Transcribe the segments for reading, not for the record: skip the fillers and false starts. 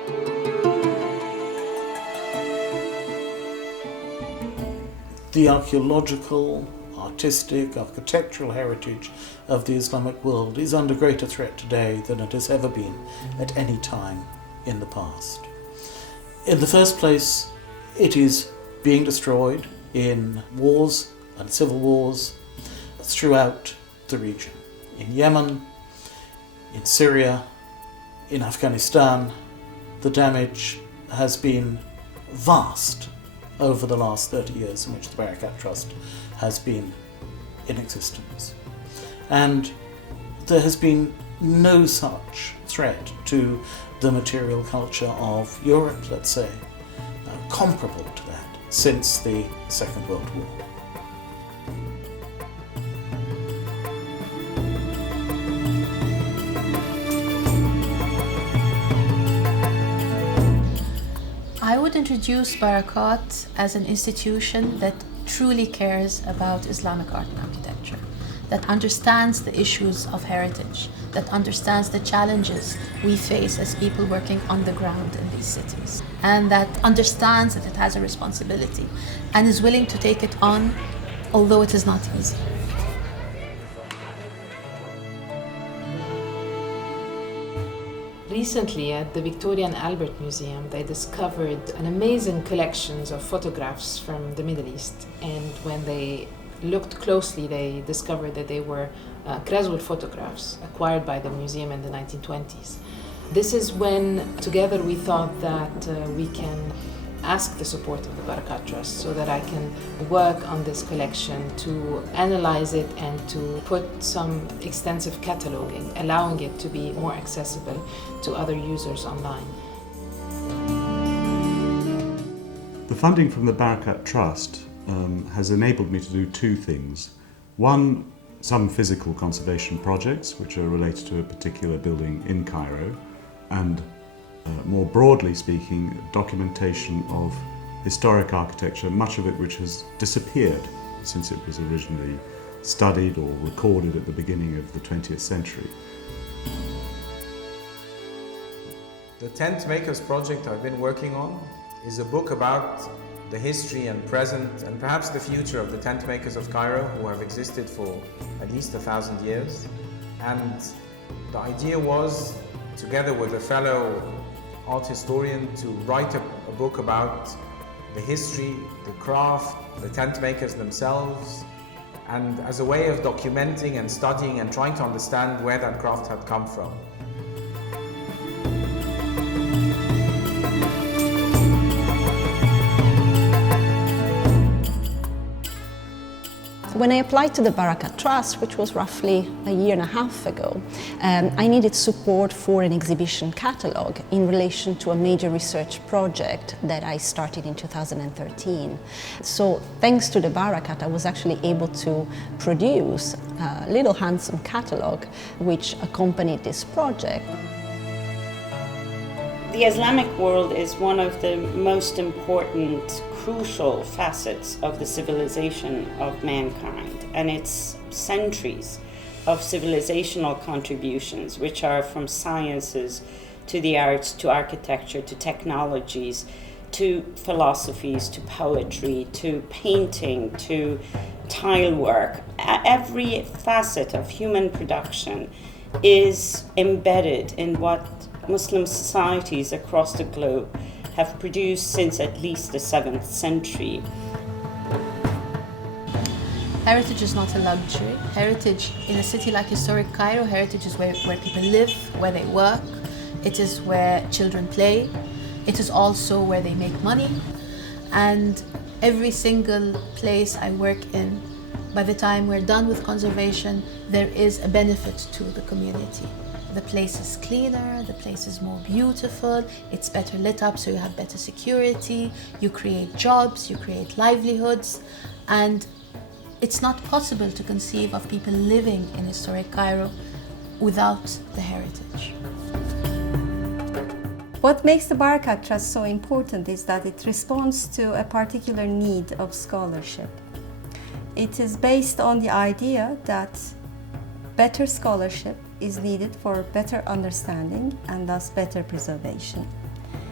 The archaeological, artistic, architectural heritage of the Islamic world is under greater threat today than it has ever been at any time in the past. In the first place, it is being destroyed in wars and civil wars throughout the region. In Yemen, in Syria, in Afghanistan, the damage has been vast over the last 30 years in which the Barakat Trust has been in existence. And there has been no such threat to the material culture of Europe, let's say, comparable to that since the Second World War. I would introduce Barakat as an institution that truly cares about Islamic art and architecture, that understands the issues of heritage, that understands the challenges we face as people working on the ground in these cities, and that understands that it has a responsibility and is willing to take it on, although it is not easy. Recently at the Victoria and Albert Museum, they discovered an amazing collections of photographs from the Middle East. And when they looked closely, they discovered that they were Kraswell photographs acquired by the museum in the 1920s. This is when, together, we thought that we can ask the support of the Barakat Trust so that I can work on this collection to analyze it and to put some extensive cataloging, allowing it to be more accessible to other users online. The funding from the Barakat Trust has enabled me to do two things. One, some physical conservation projects which are related to a particular building in Cairo, and more broadly speaking, documentation of historic architecture, much of it which has disappeared since it was originally studied or recorded at the beginning of the 20th century. The Tent Makers project I've been working on is a book about the history and present and perhaps the future of the tent makers of Cairo, who have existed for at least 1,000 years. And the idea was, together with a fellow art historian, to write a book about the history, the craft, the tent makers themselves, and as a way of documenting and studying and trying to understand where that craft had come from. When I applied to the Barakat Trust, which was roughly a year and a half ago, I needed support for an exhibition catalogue in relation to a major research project that I started in 2013. So thanks to the Barakat, I was actually able to produce a little handsome catalogue which accompanied this project. The Islamic world is one of the most important, crucial facets of the civilization of mankind, and it's centuries of civilizational contributions, which are from sciences to the arts, to architecture, to technologies, to philosophies, to poetry, to painting, to tile work. Every facet of human production is embedded in what Muslim societies across the globe have produced since at least the 7th century. Heritage is not a luxury. Heritage in a city like historic Cairo, heritage is where people live, where they work. It is where children play. It is also where they make money. And every single place I work in, by the time we're done with conservation, there is a benefit to the community. The place is cleaner, the place is more beautiful, it's better lit up, so you have better security, you create jobs, you create livelihoods, and it's not possible to conceive of people living in historic Cairo without the heritage. What makes the Barakat Trust so important is that it responds to a particular need of scholarship. It is based on the idea that better scholarship is needed for better understanding and thus better preservation.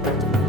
perspective.